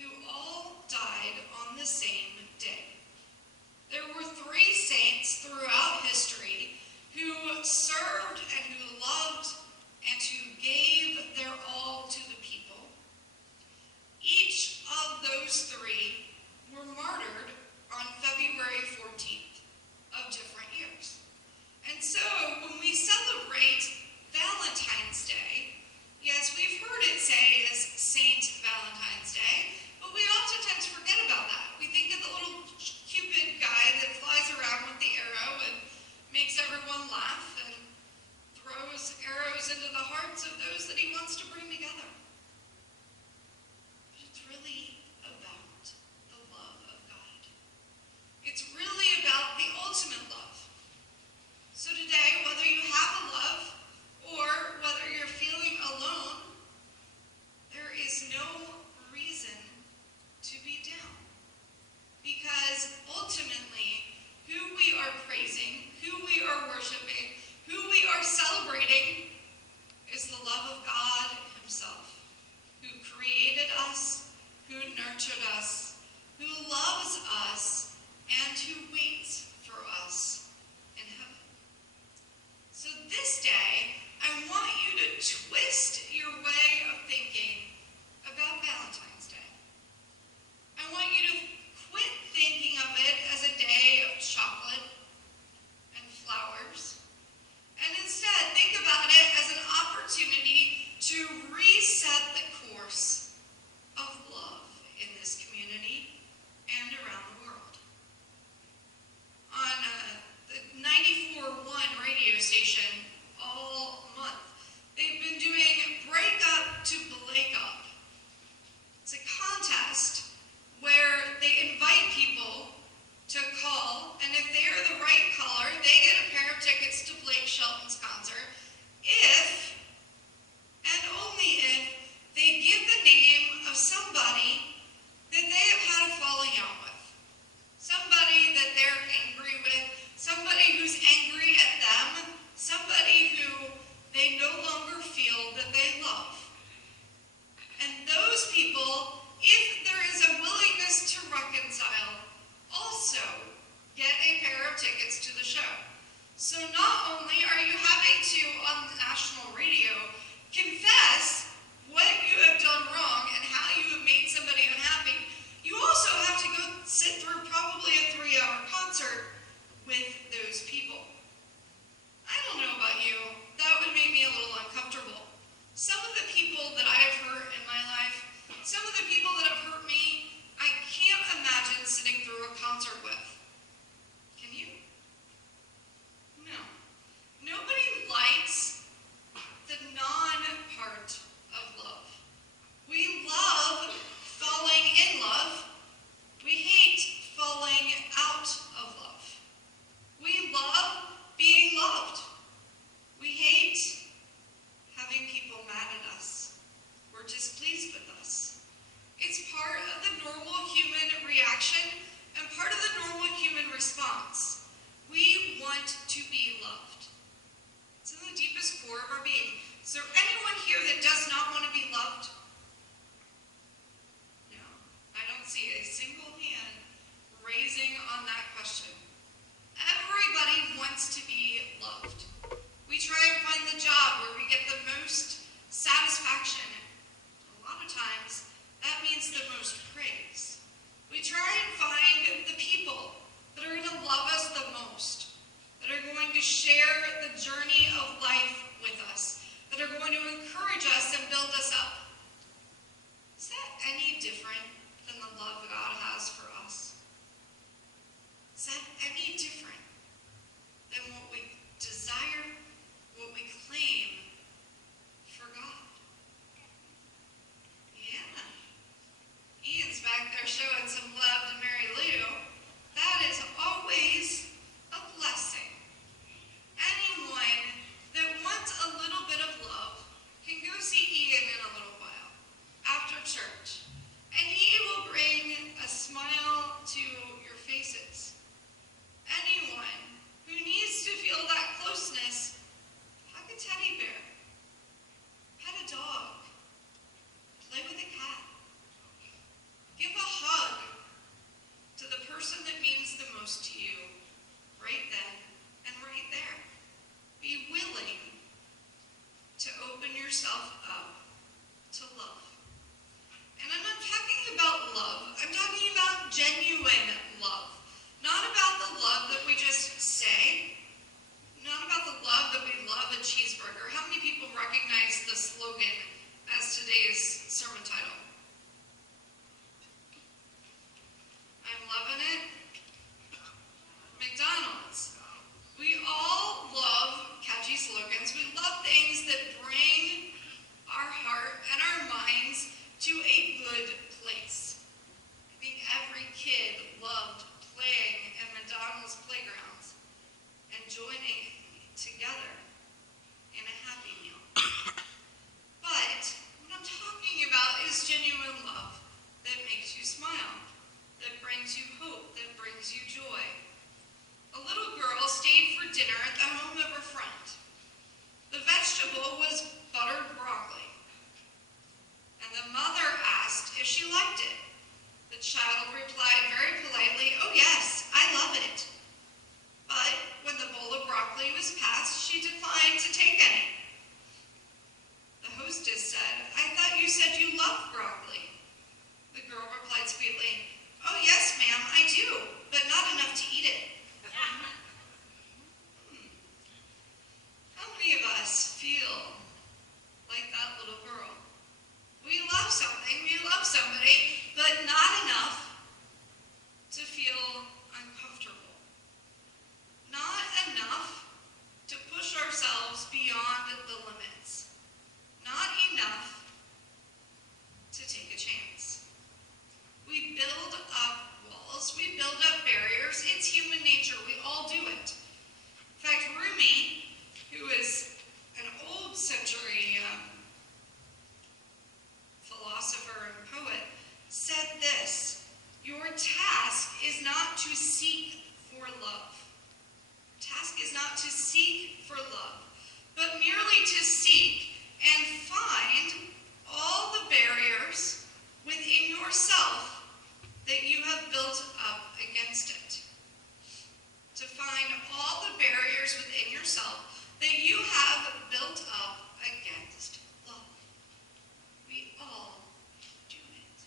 who all died on the same day. There were 3 saints throughout history who served and who loved and who gave their all to the people. Each of those 3 were martyred on February 14th of different years. And so when we celebrate Valentine's Day, yes, we've heard it say as Saint Valentine's Day, but we often tend to forget about that. We think of the little Cupid guy that flies around with the arrow and makes everyone laugh and throws arrows into the hearts of those that he wants to bring together. But it's really about the love of God. It's really about the ultimate love. So today, whether you have a love or whether you're feeling alone, there is no reason to be down. Because ultimately, who we are praising, who we are worshiping, who we are celebrating is the love of God himself, who created us, who nurtured us, who loves us, and who waits for us in heaven. So this day, I want you to twist your way of thinking about Valentine's Day. I want you to quit thinking of it as a day of chocolate and flowers, and instead think about it as an opportunity to reset the course of love in this community and around the world. On good place. I think every kid loved playing at McDonald's playgrounds and joining together in a Happy Meal. But what I'm talking about is genuine love that makes you smile, that brings you hope, that brings you joy. A little girl stayed for dinner at the home of her friend. The vegetable was buttered broccoli, and the mother asked if she liked it. The child replied very politely, "Oh yes, I love it." But when the bowl of broccoli was passed, she declined to take any. The hostess said, "I thought you said you loved broccoli." The girl replied sweetly, "Oh yes, ma'am, I do, but not enough to eat it." How many of us feel like that little girl? We love something, we love somebody, but not enough to feel uncomfortable. Not enough to push ourselves beyond the limits. Not enough to take a chance. We build up walls, we build up barriers. It's human nature, we all do it. In fact, Rumi, who is an old century philosopher and poet, said this: "Your task is not to seek for love. Task is not to seek for love, but merely to seek and find all the barriers within yourself that you have built up against it. To find all the barriers within yourself that you have built up against love." We all do it.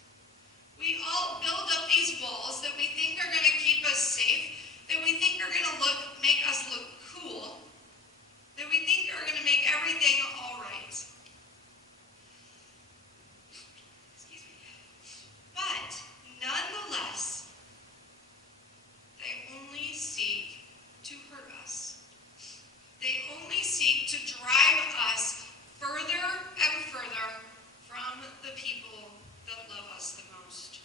We all build up these walls that we think are going to keep us safe, that we think are going to make us look cool, that we think are going to make everything all right. Excuse me. But nonetheless, they only seek to hurt us. They only seek to drive us further and further from the people that love us the most.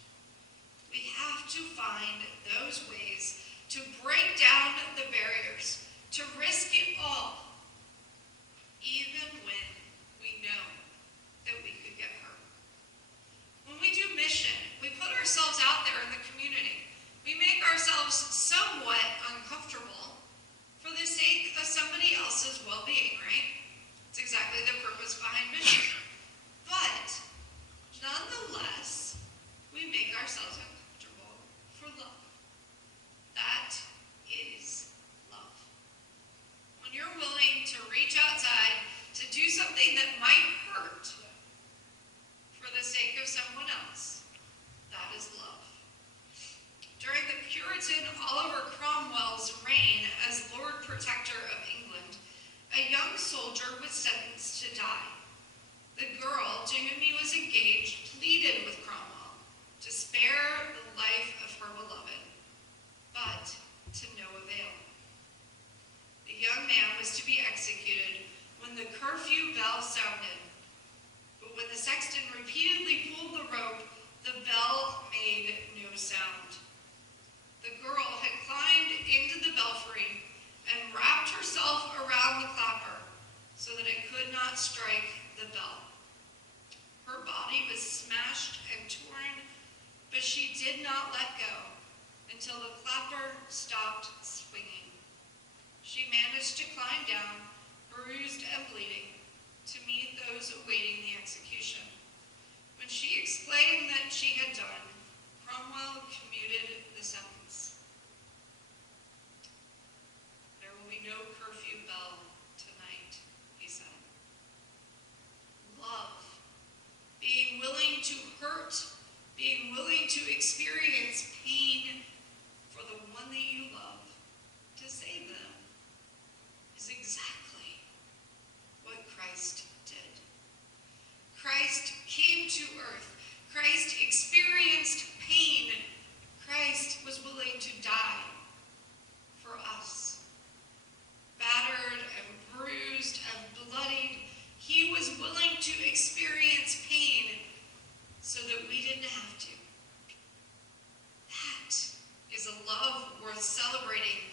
We have to find those ways to break down the barriers, to risk it all, even when we know that we could get hurt. When we do mission, we put ourselves out there in the community. We make ourselves somewhat uncomfortable for the sake of somebody else's well-being, right? It's exactly the purpose behind mission. But nonetheless, we make ourselves uncomfortable for love. That is love. When you're willing to reach outside to do something that might hurt for the sake of someone else, that is love. During the Puritan Oliver Cromwell's reign as Lord Protector of England, a young soldier was sentenced to die. The girl to whom he was engaged pleaded with Cromwell to spare the life of her beloved, but to no avail. The young man was to be executed when the curfew bell sounded, but when the sexton repeatedly pulled the rope, the bell made no sound. The girl had climbed into the belfry and wrapped herself around the clapper so that it could not strike the bell. Her body was smashed and torn, but she did not let go until the clapper stopped swinging. She managed to climb down, bruised and bleeding, to meet those awaiting the execution. When she explained that she had done, Cromwell commuted the sentence. "There will be no curfew bell tonight," he said. Love. Being willing to hurt, being willing to experience pain for the one that you love, to save them, is exactly what Christ did. Christ came to earth. Christ experienced pain. Christ was willing to die for us. Battered and bruised and bloodied, he was willing to experience pain so that we didn't have to. That is a love worth celebrating.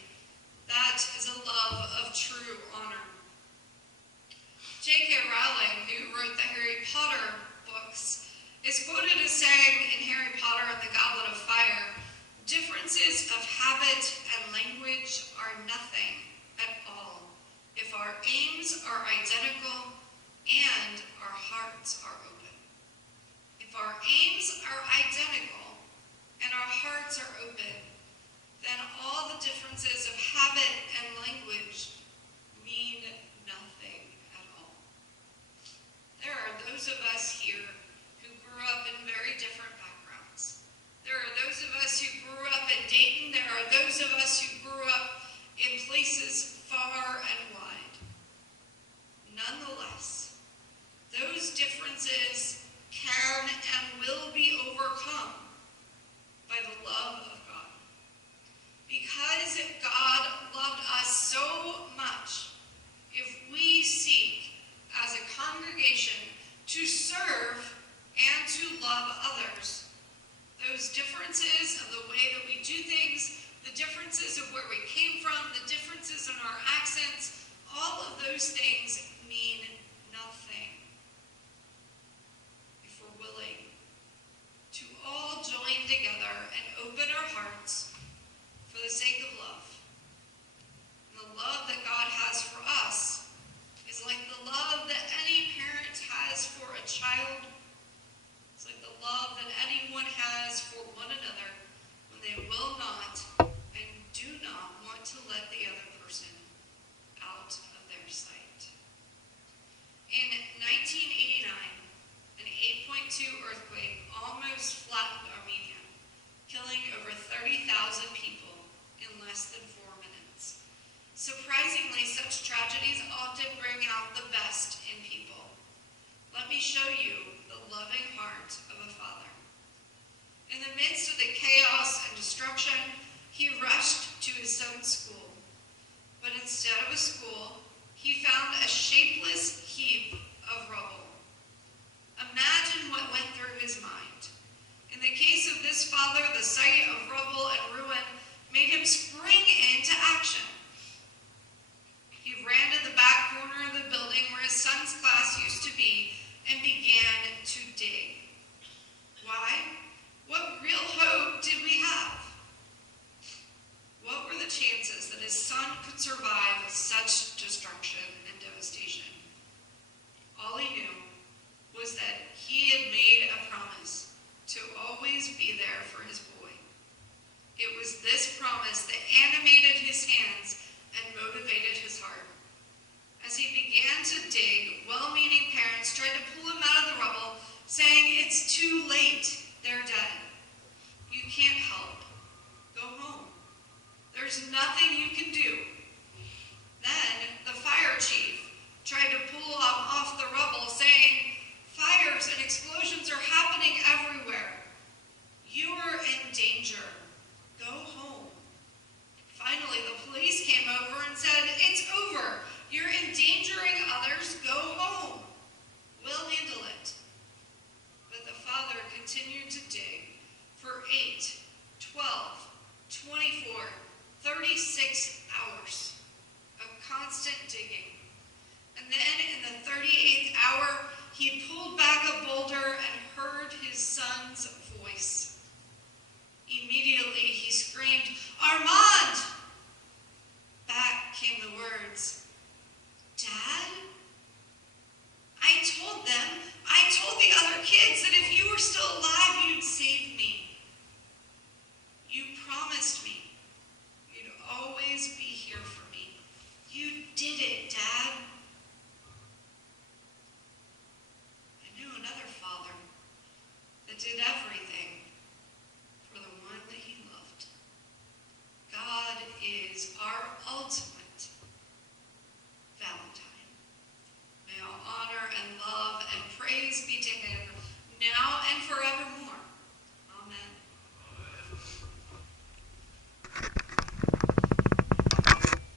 That is a love of true honor. J.K. Rowling, who wrote the Harry Potter books, is quoted as saying in Harry Potter and the Goblet of Fire, "Differences of habit and language are nothing at all if our aims are identical and our hearts are open." If our aims are identical and our hearts are open, then all the differences of habit and language mean nothing at all. There are those of us here who grew up in very different backgrounds. There are those of us who grew up in Dayton. There are those of us who grew up in places far and wide. Nonetheless, those differences can and will be overcome by the love of God. Because God loved us so much, if we seek as a congregation to serve and to love others, those differences of the way that we do things, the differences of where we came from, the differences in our accents, all of those things mean nothing if we're willing to all join together and open our hearts for the sake of love. And the love that God has for us is like the love that any parent has for a child. It's like the love that anyone has for one another when they will not and do not want to let the other person out of their sight. In 1989, an 8.2 earthquake almost flattened Armenia, killing over 30,000 people in less than 4 minutes. Surprisingly, such tragedies often bring out the best in people. Let me show you the loving heart of a father. In the midst of the chaos and destruction, he rushed to his son's school. But instead of a school, he found a shapeless heap of rubble. Imagine what went through his mind. In the case of this father, the sight of rubble and ruin made him spring into action. He ran to the back corner of the building where his son's class used to be and began to dig. Why? What real hope did we have? What were the chances that his son could survive such destruction and devastation? All he knew was that he had made a promise to always be there for his boy. It was this promise that animated his hands and motivated his heart. As he began to dig, well-meaning parents tried to pull him out of the rubble, saying, "It's too late. They're dead. You can't help. Go home. There's nothing you can do." Then the fire chief tried to pull him off the rubble, saying, "Fires and explosions are happening everywhere. You are in danger. Go home." Finally, the police came over and said, "It's over. You're endangering others. Go home. We'll handle it." But the father continued to dig for 8, 12, 24, 36 hours of constant digging. And then in the 38th hour, he pulled back a boulder and heard his son's voice. Immediately he screamed, "Armand!" Back came the words, "Dad? I told the other kids that if you were still alive, you'd save me. You promised me you'd always be here for me. You did it, Dad." I knew another father that did everything for the one that he loved. God is our ultimate Valentine. May all honor and love and praise be to him now and forevermore.